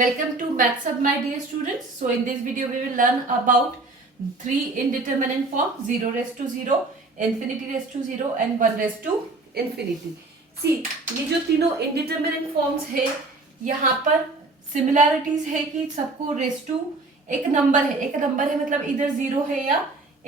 Welcome to Maths Hub, my dear students. So in this video we will learn about three indeterminate form: 0 raised to 0, infinity raised to 0 and 1 raised to infinity. See, ये जो तीनों indeterminate forms है, यहाँ पर similarities है कि सबको raised to एक नंबर है मतलब इधर 0 है या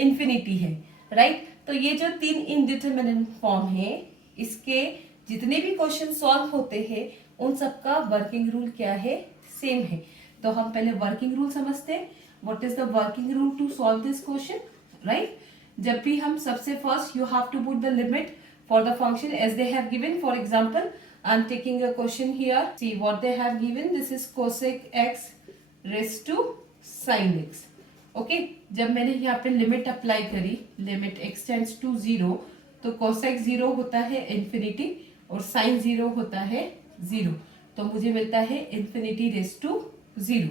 infinity है, right? तो ये जो तीन indeterminate form है, इसके जितने भी क्वेश्चन सॉल्व होते हैं उन सबका वर्किंग रूल क्या है, सेम है. तो हम पहले वर्किंग रूल समझते हैं. What is the working rule to solve this question, right? जब भी हम सबसे first you have to put the limit for the function as they have given. For example I am taking a question here. See what they have given. This is cosec x raise to sine x. Okay, जब मैंने यहाँ पे limit apply करी, limit x tends to 0, तो cosec 0 होता है infinity और sign 0 होता है 0. तो मुझे मिलता है infinity raised to 0.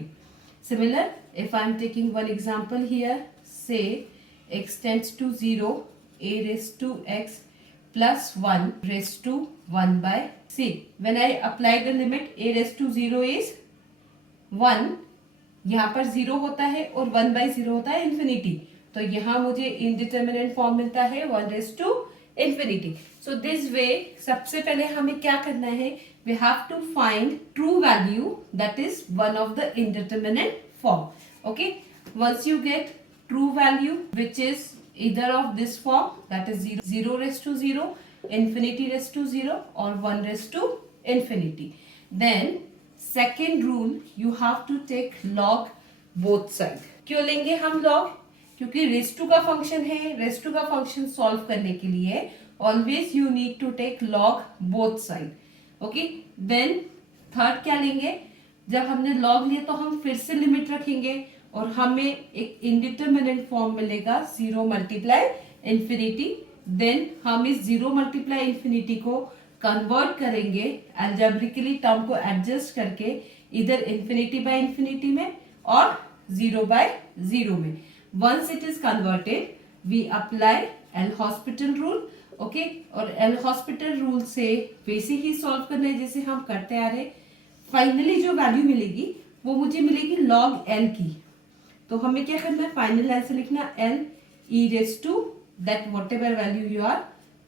Similar, if I am taking one example here, say x tends to 0, a raised to x plus 1 raised to 1 by c. When I apply the limit, a raised to 0 is 1. यहाँ पर 0 होता है और 1 by 0 होता है infinity. तो यहाँ मुझे indeterminate form मिलता है 1 raised to infinity. So this way, सबसे पहले हमें क्या करना है? We have to find true value, that is one of the indeterminate form. Okay, once you get true value which is either of this form, that is 0 raised to 0, infinity raised to 0 or 1 raised to infinity, then second rule, you have to take log both side. क्यों लेंगे हम log? क्योंकि raise to का function है. Raise to का function solve करने के लिए always you need to take log both side. Okay, then third क्या लेंगे? जब हमने लॉग लिया तो हम फिर से लिमिट रखेंगे और हमें एक इंडिटरमिनेट फॉर्म मिलेगा 0 मल्टीप्लाई इन्फिनिटी. देन हम इस 0 मल्टीप्लाई इन्फिनिटी को कन्वर्ट करेंगे अलजेब्रिकली, टर्म को एडजस्ट करके इधर इन्फिनिटी बाय इन्फिनिटी में और 0 बाय 0 में. Once it is converted, we apply L'Hospital rule. Okay, और L'Hospital rule से वैसे ही सॉल्व करना है जैसे हम करते आ रहे. फाइनली जो वैल्यू मिलेगी वो मुझे मिलेगी log L की. तो हमें क्या करना है? फाइनल आंसर लिखना L e raised to that whatever value you are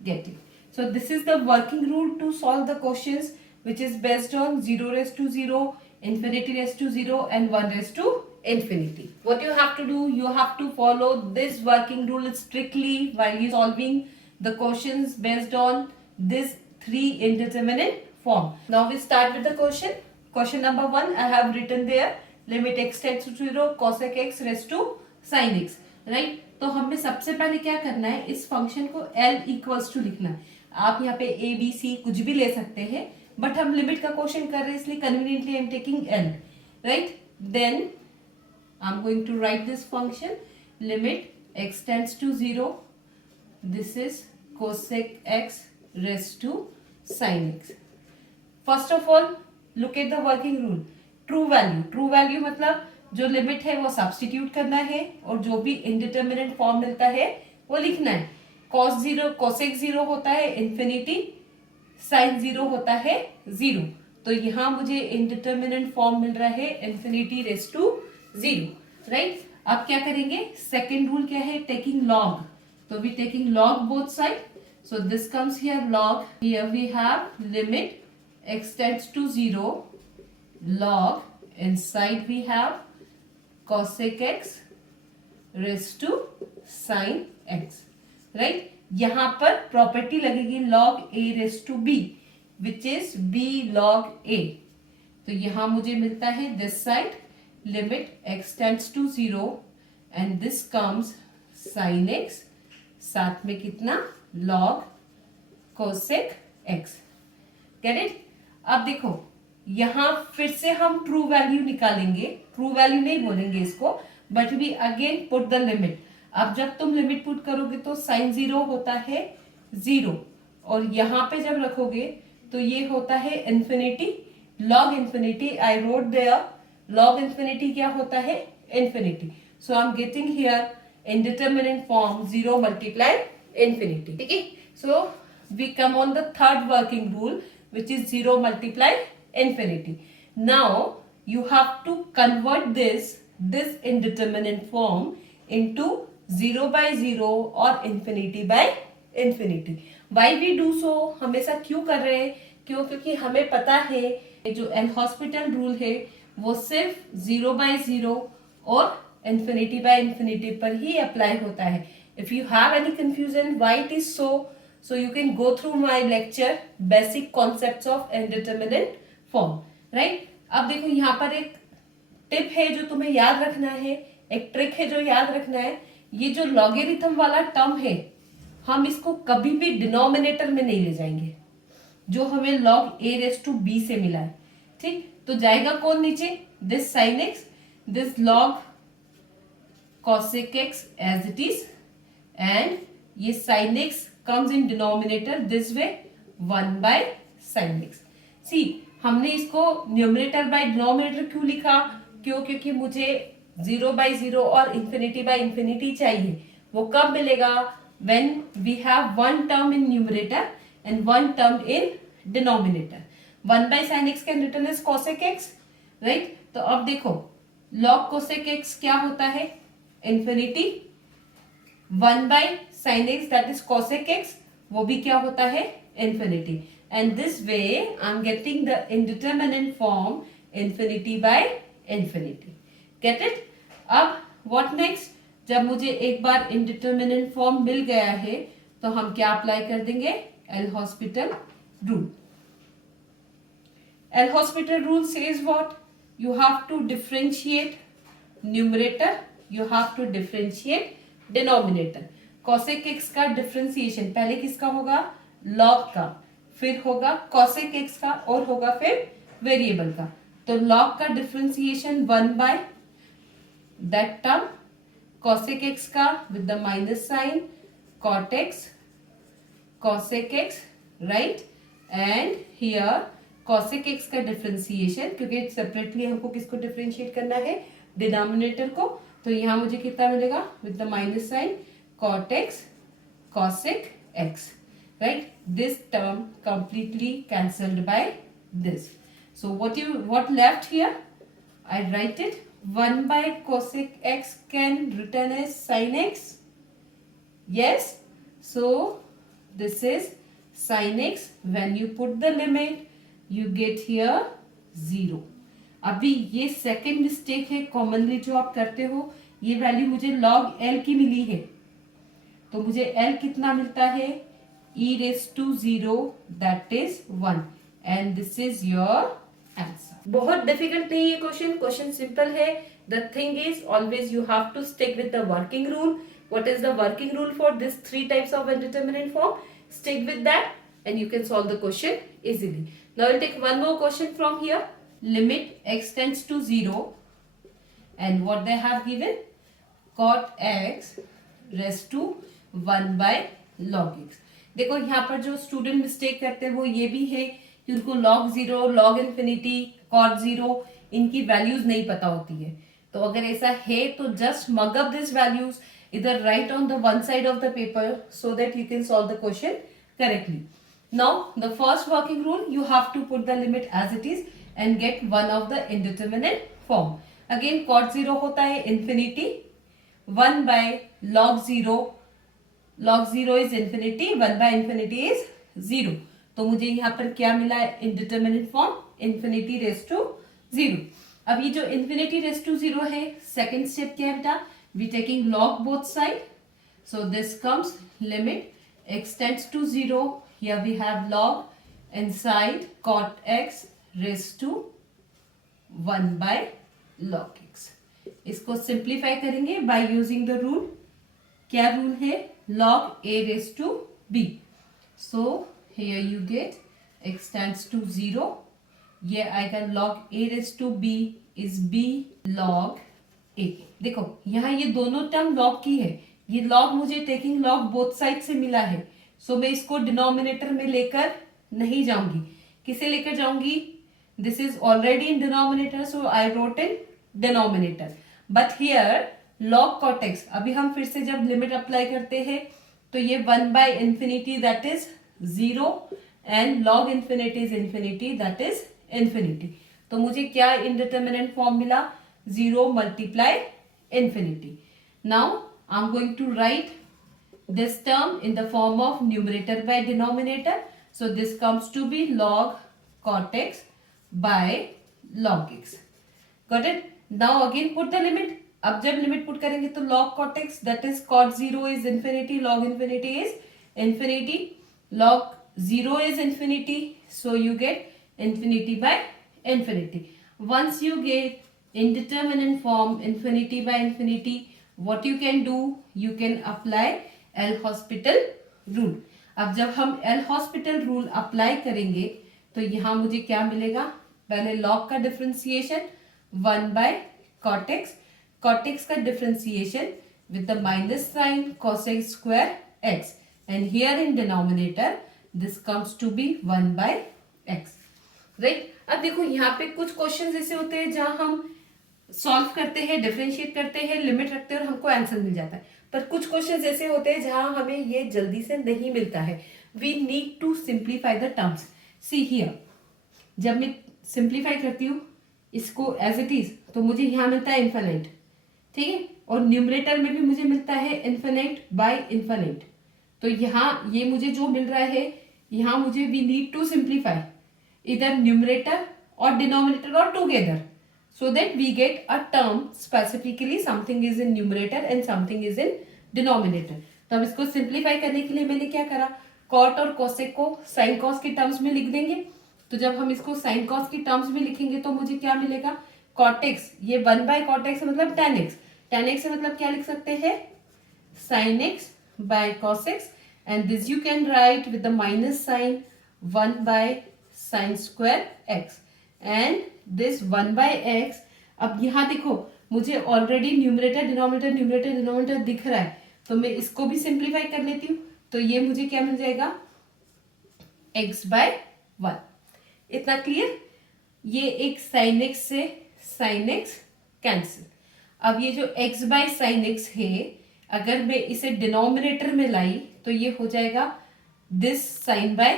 getting. So this is the working rule to solve the questions which is based on 0 raised to 0, infinity raised to 0 and 1 raised to infinity. What you have to do, you have to follow this working rule strictly while you solving the questions based on this three indeterminate form. Now we start with the question. Question number 1, I have written there limit x tends to 0 cosec x raised to sin x. Right? तो हमें सबसे पहले क्या करना है? इस function को L equals to लिखना है. आप यहाँ पे A B C कुछ भी ले सकते हैं, बट हम लिमिट का क्वेश्चन कर रहे हैं इसलिए conveniently I am taking L. Right? Then I'm going to write this function limit x tends to 0. This is cosec x raised to sin x. First of all, look at the working rule. True value. True value मतलब जो limit है वो substitute करना है और जो भी indeterminate form मिलता है वो लिखना है. cos 0 cosec 0 होता है इन्फिनिटी, sin 0 होता है 0. तो यहाँ मुझे इंडिटरमिनेट फॉर्म मिल रहा है इन्फिनिटी रेज टू 0. राइट? अब क्या करेंगे? सेकेंड रूल क्या है? Taking log. तो we taking log both side. So this comes here log. Here we have limit x tends to 0 log inside we have cosec x raised to sin x. Right? यहाँ पर property लगेगी log a raised to b which is b log a. तो यहाँ मुझे मिलता है this side limit x tends to 0 and this comes sin x, साथ में कितना? log cosec x. Get it? अब देखो यहाँ फिर से हम ट्रू वैल्यू निकालेंगे. ट्रू वैल्यू नहीं बोलेंगे इसको, but we again put the limit. अब जब तुम लिमिट पुट करोगे तो sin 0 होता है 0 और यहाँ पे जब रखोगे तो ये होता है infinity. log infinity I wrote there. log infinity क्या होता है? infinity. So I'm getting here indeterminate form 0 multiply infinity. ठीक है? So we come on the third working rule which is 0 multiply infinity. Now you have to convert this indeterminate form into 0 by 0 और infinity by infinity. Why we do so? हमेशा क्यों कर रहे हैं? क्यों? क्योंकि हमें पता है जो एल हॉस्पिटल रूल है वो सिर्फ 0 by 0 और infinity by infinity पर ही अप्लाई होता है. If you have any confusion why it is so, so you can go through my lecture basic concepts of indeterminate form, right? अब देखो यहाँ पर एक टिप है जो तुम्हें याद रखना है, एक ट्रिक है जो याद रखना है. ये जो लॉगरिथम वाला टर्म है हम इसको कभी भी डिनोमिनेटर में नहीं ले जाएंगे, जो हमें log a raised to b से मिला है. ठीक, तो जाएगा कौन नीचे? This sin x, this log cosec x as it is, and ये sin x comes in denominator this way 1 by sin x. See, हमने इसको न्यूमरेटर बाय डिनोमिनेटर क्यों लिखा? क्यों? क्योंकि मुझे 0 by 0 और infinity by infinity चाहिए. वो कब मिलेगा? When we have one term in numerator and one term in denominator. 1 by sin x can written as cosec x, right? तो अब देखो log cosec x क्या होता है? Infinity. 1 by sin x that is cosec x वो भी क्या होता है? Infinity. And this way I'm getting the indeterminate form infinity by infinity. Get it? अब what next? जब मुझे एक बार indeterminate form मिल गया है तो हम क्या अप्लाई कर देंगे? L hospital rule. L hospital rule says what? You have to differentiate numerator, you have to differentiate denominator. cosec x का डिफ्रेंसिएशन पहले किसका होगा? log का, फिर होगा cosec x का और होगा फिर वेरिएबल का. तो log का differentiation 1 by that term, cosec x का with the minus sign, cot x, cosec x, right? And here cosec x का डिफ्रेंसिएशन, क्योंकि सेपरेटली हमको किसको डिफ्रेंशिएट करना है? डिनोमिनेटर को. तो यहाँ मुझे कितना मिलेगा? with the minus sign, cot x, cosec x, right? This term completely cancelled by this. So what left here? I write it 1 by cosec x can written as sin x. Yes. So this is sin x. When you put the limit, you get here 0. अभी ये second mistake है commonly जो आप करते हो. ये value मुझे log l की मिली है तो मुझे l कितना मिलता है? e raised to 0 that is 1 and this is your answer. बहुत डिफिकल्ट नहीं है क्वेश्चन, क्वेश्चन सिंपल है. The thing is always you have to stick with the working rule. What is the working rule for this 3 types of indeterminate form? Stick with that and you can solve the question easily. Now we'll take one more question from here. Limit x tends to 0 and what they have given? Cot x raised to 1 by log x. देखो यहाँ पर जो student mistake करते हैं वो ये भी है कि उनको log 0, log infinity, cot 0 इनकी वैल्यूज नहीं पता होती है. तो अगर ऐसा है तो just mug up these values, either write on the one side of the paper so that you can solve the question correctly. Now the first working rule, you have to put the limit as it is and get one of the indeterminate form. Again cot 0 होता है infinity, 1 by log 0, log 0 is infinity, 1 by infinity is 0. तो मुझे यहाँ पर क्या मिला है? indeterminate form infinity raised to 0. अब ये जो infinity raised to 0 है, second step क्या है बेटा? We taking log both side. So this comes limit x tends to 0. Here we have log inside cot x raised to 1 by log x. इसको simplify करेंगे by using the rule. क्या rule है? log a raised to b. So here you get x tends to 0. ये आएगा log a raised to b is b log a. देखो यहाँ ये दोनों टर्म log की है. ये log मुझे टेकिंग log बोथ साइड से मिला है. सो मैं इसको डिनोमिनेटर में लेकर नहीं जाऊंगी. किसे लेकर जाऊंगी? This is already in denominator so I wrote in denominator. But here log cot x, अभी हम फिर से जब लिमिट अप्लाई करते हैं तो ये 1 by infinity that is 0 and log infinity is infinity that is infinity. तो मुझे क्या इनडिटर्मिनेंट फॉर्म मिला, 0 multiply infinity. Now I'm going to write this term in the form of numerator by denominator. So this comes to be log cot x by log x. Got it? Now again put the limit. अब जब limit put करेंगे तो log cot x, that is cot 0 is infinity, log infinity is infinity, log 0 is infinity, so you get infinity by infinity. Once you get indeterminate form infinity by infinity, what you can do, you can apply L'Hospital rule. अब जब हम L'Hospital rule apply करेंगे तो यहाँ मुझे क्या मिलेगा, पहले log का differentiation 1 by cot x, cot x का differentiation with the minus sign cos x square x, and here in denominator this comes to be 1 by x. Right? अब देखो यहाँ पे कुछ क्वेश्चन ऐसे होते हैं जहां हम सॉल्व करते हैं, डिफरेंशिएट करते हैं, लिमिट रखते हैं और हमको आंसर मिल जाता है, पर कुछ क्वेश्चन ऐसे होते हैं जहां हमें ये जल्दी से नहीं मिलता है. We need to simplify the terms. See here, जब मैं सिंप्लीफाई करती हूँ इसको एज इट इज, तो मुझे यहाँ मिलता है इन्फिनिट, ठीक है, और न्यूमरेटर में भी मुझे मिलता है इन्फिनिट बाय इन्फिनिट. तो यहाँ ये मुझे जो मिल रहा है, यहाँ मुझे we need to simplify either numerator or denominator or together, so that we get a term specifically something is in numerator and something is in denominator. तो अब इसको सिंप्लीफाई करने के लिए मैंने क्या करा, cot और cosec को sin cos के टर्म्स में लिख देंगे. तो जब हम इसको sin cos के टर्म्स में लिखेंगे तो मुझे क्या मिलेगा, cot x, ये 1 by cot x मतलब tan x, tan x से मतलब क्या लिख सकते हैं, sin x by cos x, and this you can write with the minus sign 1 by sin square x, and this 1 by x. अब यहाँ देखो मुझे ऑलरेडी न्यूमरेटर दिख रहा है, तो मैं इसको भी सिंप्लीफाई कर लेती हूँ. तो ये मुझे क्या मिल जाएगा, x by 1. इतना क्लियर. ये एक sin x से sin x कैंसिल. अब ये जो x by sin x है, अगर मैं इसे डिनोमिनेटर में लाई तो ये हो जाएगा this sin by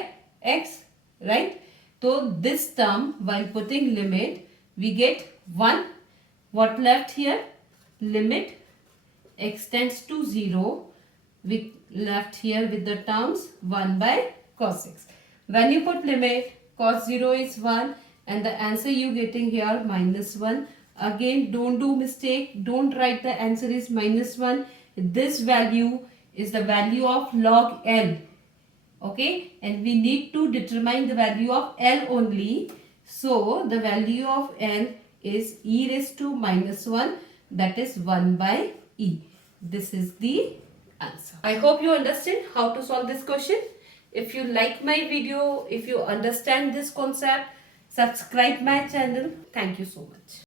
x, right? So this term, while putting limit, we get 1. What left here? Limit x tends to 0. We left here with the terms 1 by cos x. When you put limit, cos 0 is 1, and the answer you getting here minus 1. Again, don't do mistake. Don't write the answer is minus 1. This value is the value of log L. Okay, and we need to determine the value of L only. So the value of L is e raised to minus 1, that is 1 by e. This is the answer. I hope you understand how to solve this question. If you like my video, if you understand this concept, subscribe my channel. Thank you so much.